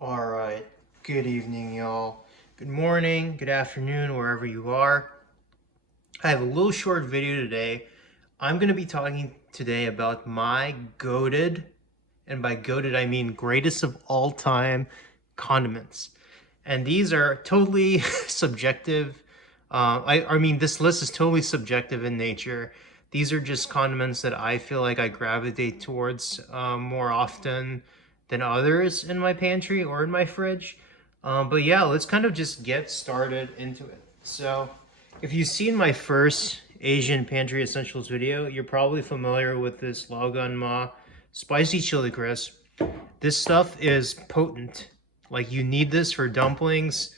All right, good evening, y'all. Good morning, good afternoon, wherever you are. I have a little short video today. I'm going to be talking today about my goated, and by goated I mean greatest of all time condiments. And these are totally subjective. I mean, this list is totally subjective in nature. These are just condiments that I feel like I gravitate towards more often than others in my pantry or in my fridge. But yeah, let's kind of just get started into it. So, if you've seen my first Asian Pantry Essentials video, you're probably familiar with this Laogan Ma spicy chili crisp. This stuff is potent. Like, you need this for dumplings,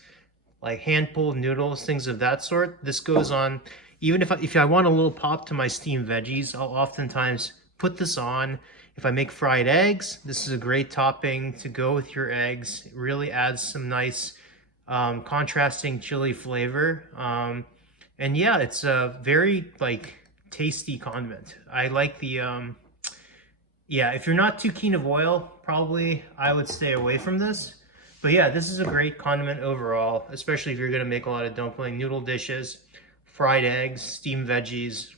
like hand-pulled noodles, things of that sort. This goes on, even if I want a little pop to my steamed veggies, I'll oftentimes put this on. If I make fried eggs, this is a great topping to go with your eggs. It really adds some nice contrasting chili flavor. And yeah, it's a very like tasty condiment. I like the yeah, if you're not too keen of oil, probably I would stay away from this. But yeah, this is a great condiment overall, especially if you're gonna make a lot of dumpling noodle dishes, fried eggs, steamed veggies.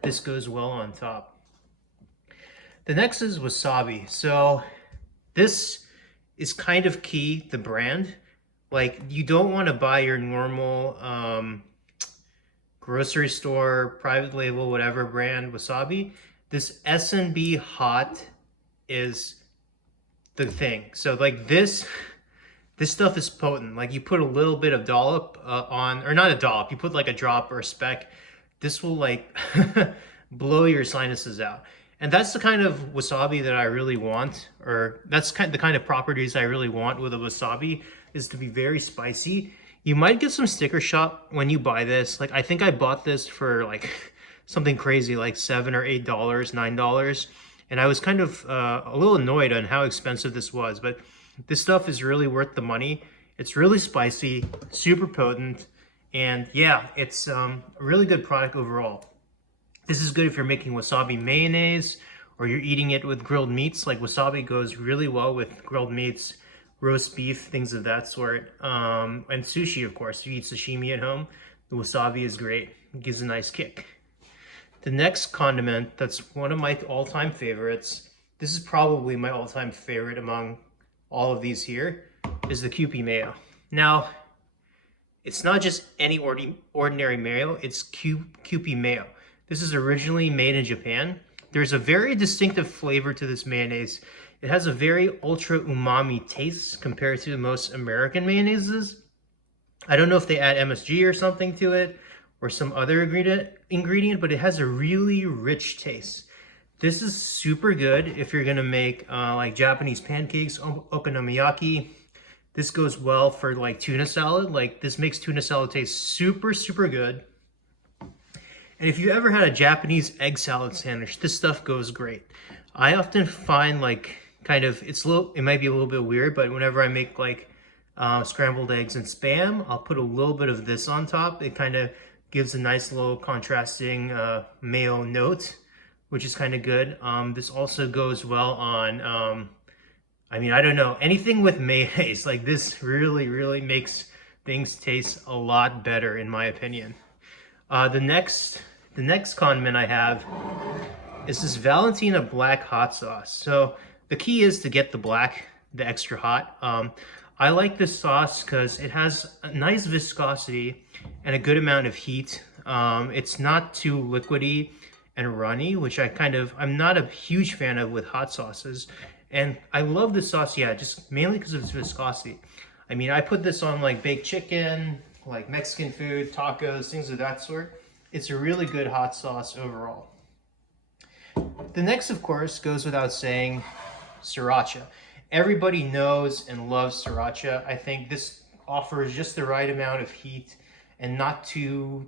This goes well on top. The next is wasabi. So this is kind of key, the brand. Like, you don't want to buy your normal grocery store, private label, whatever brand wasabi. This S&B hot is the thing. So like this stuff is potent. Like, you put a little bit of dollop on, or not a dollop, you put like a drop or a speck. This will like blow your sinuses out. And that's the kind of wasabi that I really want, or that's the kind of properties I really want with a wasabi, is to be very spicy. You might get some sticker shock when you buy this. Like, I think I bought this for like something crazy, like $7 or $8, $9. And I was kind of a little annoyed on how expensive this was, but this stuff is really worth the money. It's really spicy, super potent, and yeah, it's a really good product overall. This is good if you're making wasabi mayonnaise or you're eating it with grilled meats. Like, wasabi goes really well with grilled meats, roast beef, things of that sort. And sushi, of course. If you eat sashimi at home, the wasabi is great. It gives a nice kick. The next condiment that's one of my all-time favorites, this is probably my all-time favorite among all of these here, is the Kewpie mayo. Now, it's not just any ordinary mayo, it's Kewpie mayo. This is originally made in Japan. There's a very distinctive flavor to this mayonnaise. It has a very ultra umami taste compared to most American mayonnaises. I don't know if they add MSG or something to it or some other ingredient, but it has a really rich taste. This is super good if you're gonna make like Japanese pancakes, okonomiyaki. This goes well for like tuna salad. Like, this makes tuna salad taste super, super good. And if you ever had a Japanese egg salad sandwich, this stuff goes great. I often find like it might be a little bit weird, but whenever I make like scrambled eggs and Spam, I'll put a little bit of this on top. It kind of gives a nice little contrasting mayo note, which is kind of good. This also goes well on, I mean, I don't know, anything with mayonnaise. Like, this really, really makes things taste a lot better, in my opinion. The next condiment I have is this Valentina black hot sauce. So the key is to get the black, the extra hot. I like this sauce because it has a nice viscosity and a good amount of heat. It's not too liquidy and runny, which I'm not a huge fan of with hot sauces. And I love this sauce, yeah, just mainly because of its viscosity. I mean, I put this on like baked chicken, like Mexican food, tacos, things of that sort. It's a really good hot sauce overall. The next, of course, goes without saying, sriracha. Everybody knows and loves sriracha. I think this offers just the right amount of heat and not too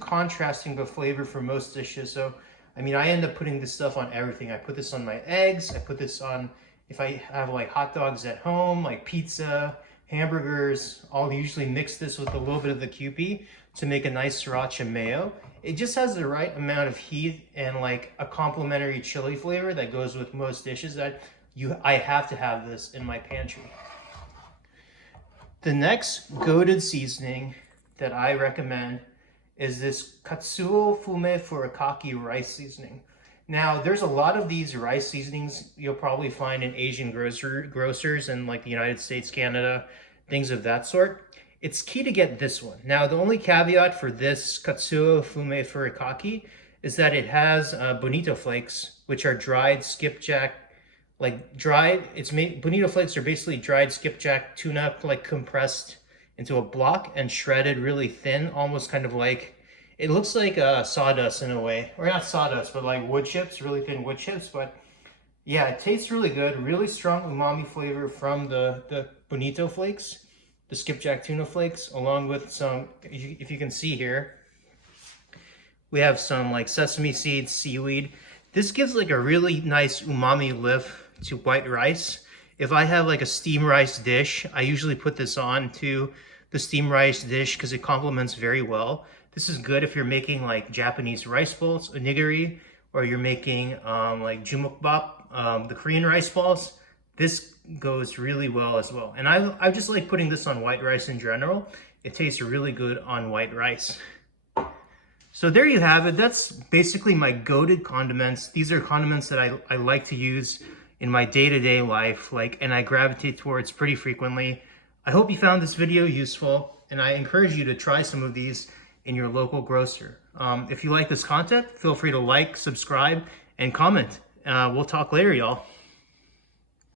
contrasting of flavor for most dishes. So, I mean, I end up putting this stuff on everything. I put this on my eggs. I put this on, if I have like hot dogs at home, like pizza, hamburgers. I'll usually mix this with a little bit of the Kewpie to make a nice sriracha mayo. It just has the right amount of heat and like a complementary chili flavor that goes with most dishes that I have to have this in my pantry. The next goated seasoning that I recommend is this Katsuo Fume Furikake rice seasoning. Now, there's a lot of these rice seasonings you'll probably find in Asian grocers in like the United States, Canada, things of that sort. It's key to get this one. Now, the only caveat for this Katsuo Fume Furikake is that it has bonito flakes, which are dried skipjack, like dried. It's made bonito flakes are basically dried skipjack tuna, like compressed into a block and shredded really thin, almost kind of like, it looks like sawdust in a way, or not sawdust, but like wood chips, really thin wood chips. But yeah, it tastes really good, really strong umami flavor from the bonito flakes, the skipjack tuna flakes, along with some, if you can see here, we have some like sesame seeds, seaweed. This gives like a really nice umami lift to white rice. If I have like a steamed rice dish, I usually put this on to the steamed rice dish because it complements very well. This is good if you're making like Japanese rice balls, onigiri, or you're making like jumukbap, the Korean rice balls. This goes really well as well. And I just like putting this on white rice in general. It tastes really good on white rice. So there you have it. That's basically my goated condiments. These are condiments that I like to use in my day-to-day life, and I gravitate towards pretty frequently. I hope you found this video useful, and I encourage you to try some of these in your local grocer. If you like this content, feel free to like, subscribe, and comment. We'll talk later, y'all.